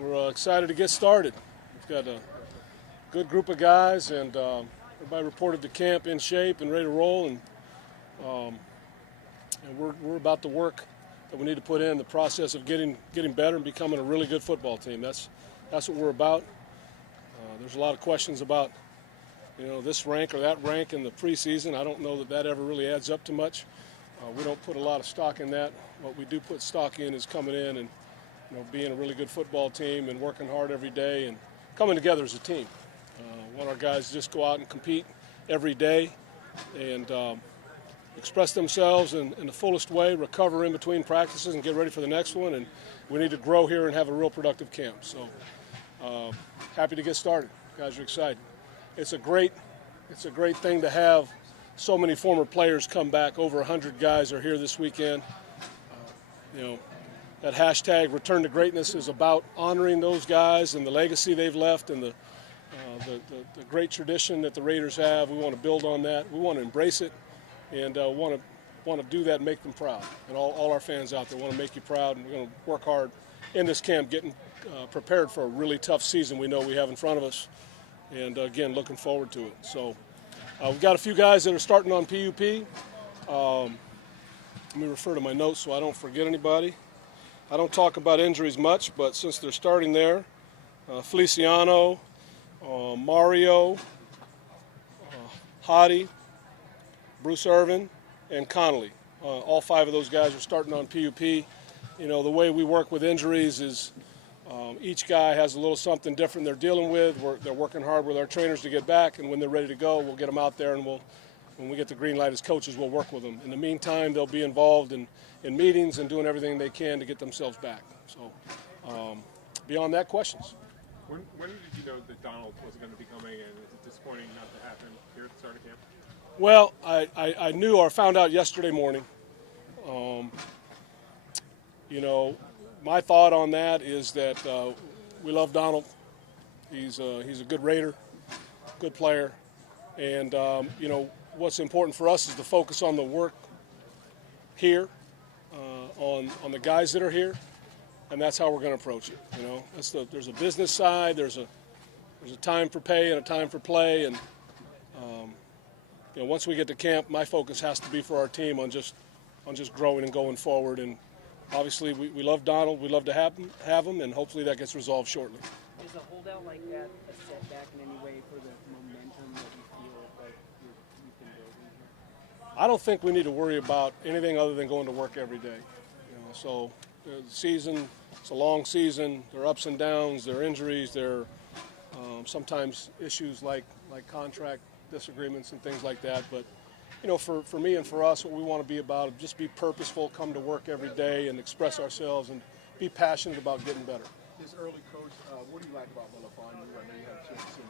We're excited to get started. We've got a good group of guys, and everybody reported to camp in shape and ready to roll. And we're about the work that we need to put in the process of getting better and becoming a really good football team. That's what we're about. There's a lot of questions about this rank or that rank in the preseason. I don't know that ever really adds up to much. We don't put a lot of stock in that. What we do put stock in is coming in and being a really good football team and working hard every day and coming together as a team. Want our guys to just go out and compete every day and express themselves in the fullest way, recover in between practices and get ready for the next one. And we need to grow here and have a real productive camp. So happy to get started. Guys are excited. It's a great thing to have so many former players come back. Over 100 guys are here this weekend. That hashtag Return to Greatness is about honoring those guys and the legacy they've left and the great tradition that the Raiders have. We want to build on that. We want to embrace it and want to do that and make them proud. And all our fans out there want to make you proud, and we're going to work hard in this camp getting prepared for a really tough season we know we have in front of us. And, again, looking forward to it. So we've got a few guys that are starting on PUP. Let me refer to my notes so I don't forget anybody. I don't talk about injuries much, but since they're starting there, Feliciano, Mario, Hottie, Bruce Irvin, and Connolly. All 5 of those guys are starting on PUP. The way we work with injuries is each guy has a little something different they're dealing with. They're working hard with our trainers to get back, and when they're ready to go, we'll get them out there, and when we get the green light as coaches, we'll work with them. In the meantime, they'll be involved in meetings and doing everything they can to get themselves back. So beyond that, questions? When did you know that Donald was going to be coming, and is it disappointing not to happen here at the start of camp? Well, I knew or found out yesterday morning. My thought on that is that we love Donald. He's a good Raider, good player. And, what's important for us is to focus on the work here, on the guys that are here, and that's how we're going to approach it. There's a business side, there's a time for pay and a time for play. And, once we get to camp, my focus has to be for our team on just growing and going forward. And obviously, we love Donald. We love to have him, and hopefully that gets resolved shortly. Is a holdout like that a setback in any way for the momentum that you feel like you've been building here? I don't think we need to worry about anything other than going to work every day. So the season, it's a long season. There are ups and downs. There are injuries. There are sometimes issues like contract disagreements and things like that. But for me and for us, what we want to be about is just be purposeful, come to work every day and express ourselves and be passionate about getting better. This early coach, what do you like about Malafanu? I know you had a chance to see him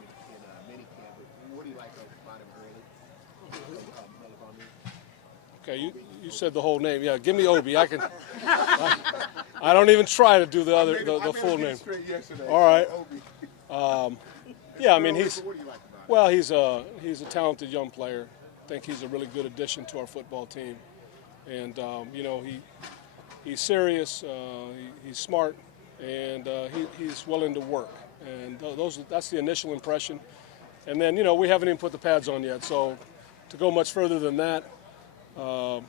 in minicamp, but what do you like about him early? Okay, you said the whole name. Yeah, give me Obi. I can. I don't even try to do the full name. All right. Yeah, I mean he's. What do you like about him? Well, he's a talented young player. I think he's a really good addition to our football team, and he's serious. He's smart, and he's willing to work. And that's the initial impression. And then we haven't even put the pads on yet, so to go much further than that, I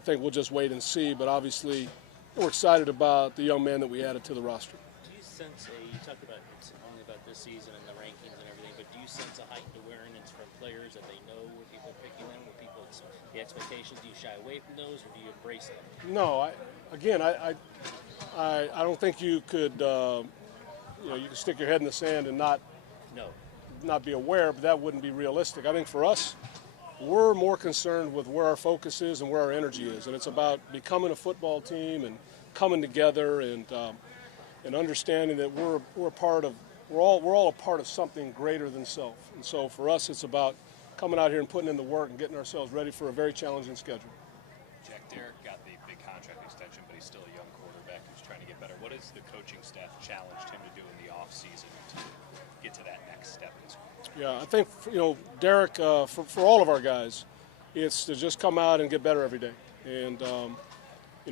think we'll just wait and see. But obviously, we're excited about the young man that we added to the roster. Do you sense you talked about it's only about this season and the rankings and everything, but do you sense a heightened awareness from players that they know where people are picking them, where people the expectations? Do you shy away from those, or do you embrace them? No, I don't think you could you could stick your head in the sand and not be aware, but that wouldn't be realistic. I think for us, we're more concerned with where our focus is and where our energy is, and it's about becoming a football team and coming together and understanding that we're all a part of something greater than self. And so for us, it's about coming out here and putting in the work and getting ourselves ready for a very challenging schedule. Jack, Derek got the big contract extension, but he's still a young quarterback who's trying to get better. What has the coaching staff challenged him to do in the offseason to get to that next step in his career? Yeah, I think, Derek, for all of our guys, it's to just come out and get better every day. And,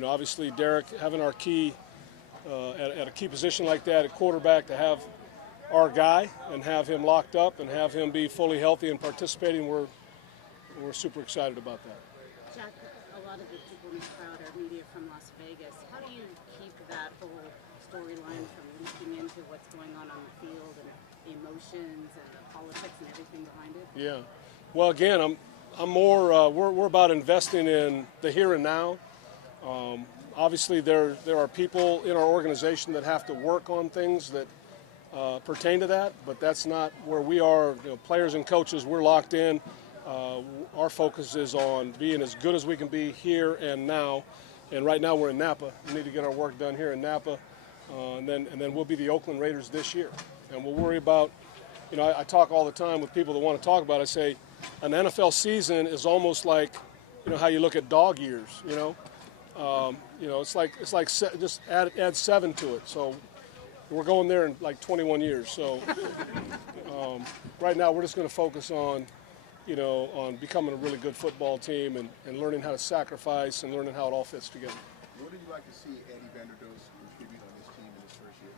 obviously, Derek, having our key at a key position like that at quarterback to have our guy and have him locked up and have him be fully healthy and participating. We're super excited about that. Jack, a lot of the people in the crowd are media from Las Vegas. How do you keep that whole storyline from leaking into what's going on the field and the emotions and the politics and everything behind it? Yeah. Well, again, I'm more. We're about investing in the here and now. Obviously, there are people in our organization that have to work on things that pertain to that, but that's not where we are. You know, players and coaches, we're locked in. Our focus is on being as good as we can be here and now. And right now we're in Napa. We need to get our work done here in Napa, and then we'll be the Oakland Raiders this year. And we'll worry about. You know, I talk all the time with people that want to talk about it. I say, an NFL season is almost like, you know, how you look at dog years. You know, it's like just add 7 to it. So we're going there in like 21 years. So right now we're just going to focus on, you know, on becoming a really good football team and learning how to sacrifice and learning how it all fits together. What do you like to see Eddie Vanderdoes contribute on this team in his first year?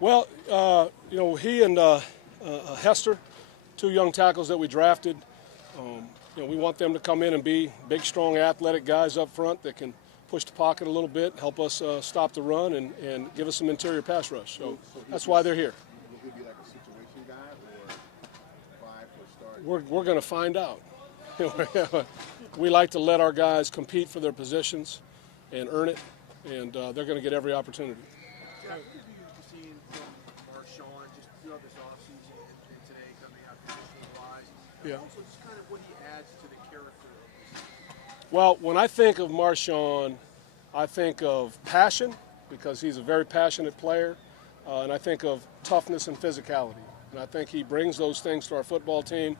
Well, you know, he and Hester, 2 young tackles that we drafted, you know, we want them to come in and be big, strong, athletic guys up front that can push the pocket a little bit, help us stop the run, and give us some interior pass rush. So that's why they're here. Will he be like a situation guy or 5 for start? We're going to find out. We like to let our guys compete for their positions and earn it, and they're going to get every opportunity. Jack, what have you seen from Marshawn just throughout this offseason and today coming out positioning-wise? And Yeah. also just kind of what he adds to the character of this team. Well, when I think of Marshawn, I think of passion because he's a very passionate player, and I think of toughness and physicality. And I think he brings those things to our football team.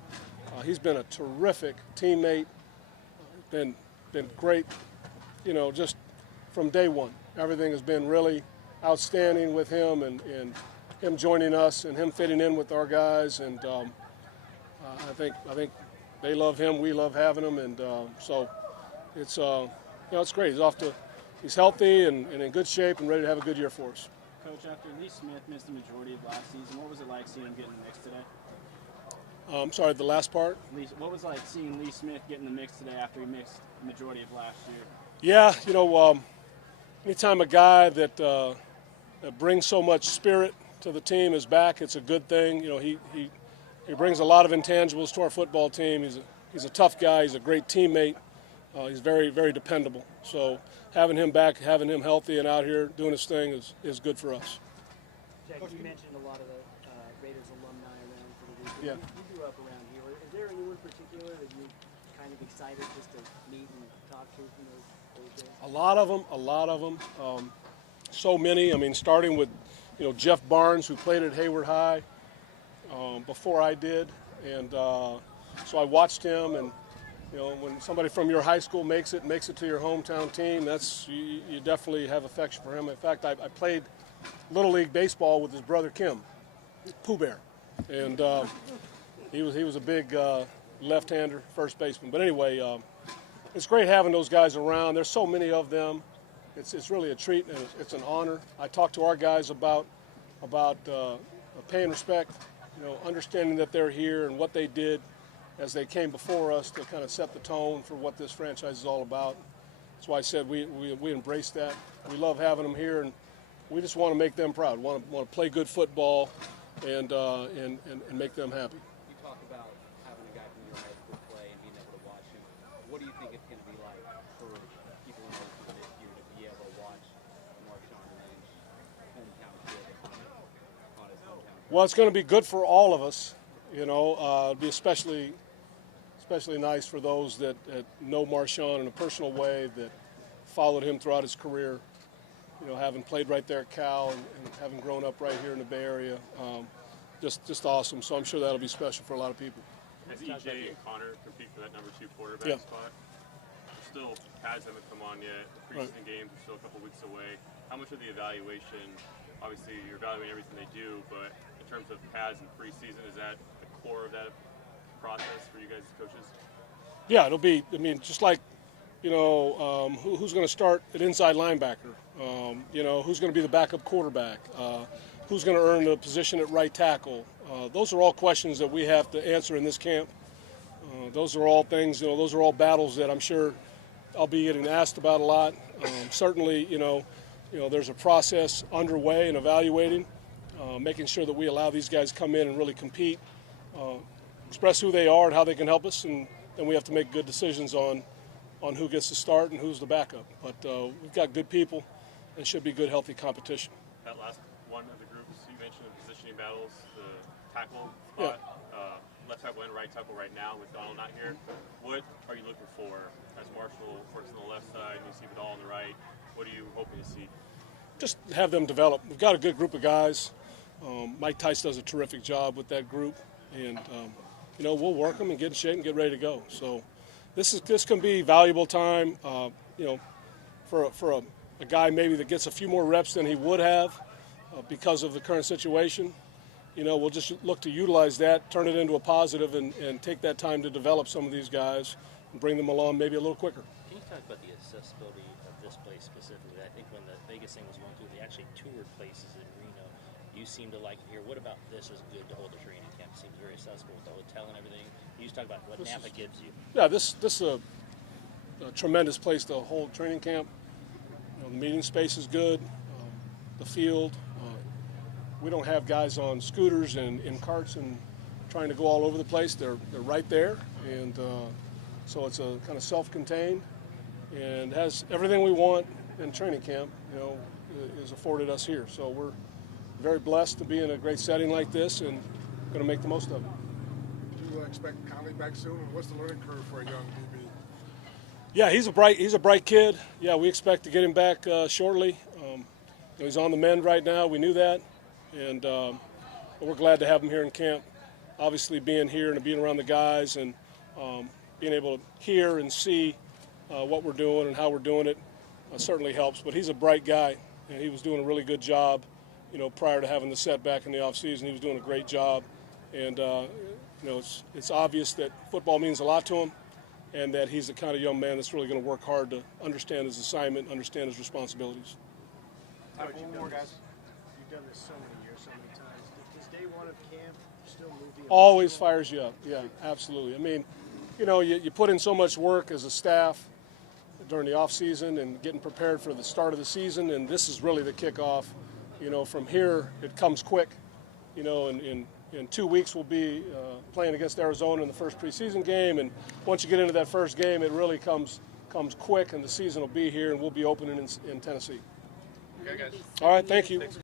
He's been a terrific teammate, been great, you know, just from day one. Everything has been really outstanding with him and him joining us and him fitting in with our guys. And I think they love him. We love having him. And so it's you know, it's great. He's healthy and in good shape and ready to have a good year for us. Coach, after Lee Smith missed the majority of last season, what was it like seeing him get in the mix today? I'm sorry, the last part? What was it like seeing Lee Smith get in the mix today after he missed the majority of last year? Yeah, you know, anytime a guy that brings so much spirit to the team is back, it's a good thing. You know, he brings a lot of intangibles to our football team. He's a tough guy. He's a great teammate. He's very, very dependable. So having him back, having him healthy and out here doing his thing is good for us. Jack, you mentioned a lot of the Raiders alumni around for the week. Yeah. You grew up around here. Is there anyone in particular that you're kind of excited just to meet and talk to from those days? A lot of them. So many. I mean, starting with, you know, Jeff Barnes, who played at Hayward High before I did, and so I watched him. And you know, when somebody from your high school makes it to your hometown team, you definitely have affection for him. In fact, I played Little League baseball with his brother Kim, Pooh Bear, and he was a big left-hander first baseman. But anyway, it's great having those guys around. There's so many of them. It's really a treat and it's an honor. I talk to our guys about paying respect, you know, understanding that they're here and what they did as they came before us to kind of set the tone for what this franchise is all about. That's why I said we embrace that. We love having them here, and we just want to make them proud. Want to play good football and make them happy. You talk about having a guy from your high school play and being able to watch him. What do you think it's going to be like for people in Oakland this year to be able to watch Marshawn Lynch hometown kid on his hometown? Well, it's going to be good for all of us. You know, it'll be especially nice for those that know Marshawn in a personal way, that followed him throughout his career. You know, having played right there at Cal and having grown up right here in the Bay Area, just awesome. So I'm sure that'll be special for a lot of people. As EJ and Connor compete for that number 2 quarterback spot, still pads haven't come on yet. The preseason games are still a couple weeks away. How much of the evaluation, obviously you're evaluating everything they do, but in terms of pads and preseason, is that the core of that process for you guys as coaches? Yeah, it'll be. I mean, just like who's going to start at inside linebacker, who's going to be the backup quarterback, who's going to earn the position at right tackle. Those are all questions that we have to answer in this camp. Those are all things, those are all battles that I'm sure I'll be getting asked about a lot. Certainly, there's a process underway in evaluating, making sure that we allow these guys to come in and really compete, express who they are and how they can help us, and then we have to make good decisions on who gets to start and who's the backup. But we've got good people, and it should be good, healthy competition. That last one of the groups, you mentioned the positioning battles, the tackle spot, left tackle and right tackle right now with Donald not here. What are you looking for as Marshall works on the left side and you see Vidal on the right? What are you hoping to see? Just have them develop. We've got a good group of guys. Mike Tice does a terrific job with that group, and we'll work them and get in shape and get ready to go. So this can be valuable time, for a guy maybe that gets a few more reps than he would have because of the current situation. We'll just look to utilize that, turn it into a positive, and take that time to develop some of these guys and bring them along maybe a little quicker. Can you talk about the accessibility of this place specifically? I think when the Vegas thing was going through, they actually toured places in Reno. You seem to like it here. What about this is good to hold a training camp? It seems very accessible with the hotel and everything. You just talk about what Napa gives you. Yeah, this is a tremendous place to hold training camp. The meeting space is good. The field. We don't have guys on scooters and in carts and trying to go all over the place. They're right there, and so it's a kind of self-contained and has everything we want in training camp. Is afforded us here. So we're very blessed to be in a great setting like this and going to make the most of it. Do you expect Conley back soon? And what's the learning curve for a young DB? Yeah, he's a bright kid. Yeah, we expect to get him back shortly. He's on the mend right now. We knew that. And we're glad to have him here in camp. Obviously, being here and being around the guys and being able to hear and see what we're doing and how we're doing it certainly helps. But he's a bright guy, and he was doing a really good job, prior to having the setback in the offseason. He was doing a great job. And, it's obvious that football means a lot to him and that he's the kind of young man that's really going to work hard to understand his assignment, understand his responsibilities. One more, guys. You've done this so many years, so many times. Does day one of camp still move the Always fires you up. Yeah, absolutely. I mean, you put in so much work as a staff during the off season and getting prepared for the start of the season, and this is really the kickoff. From here it comes quick. In 2 weeks we'll be playing against Arizona in the first preseason game, and once you get into that first game, it really comes quick, and the season will be here, and we'll be opening in Tennessee. Okay, guys. All right, thank you.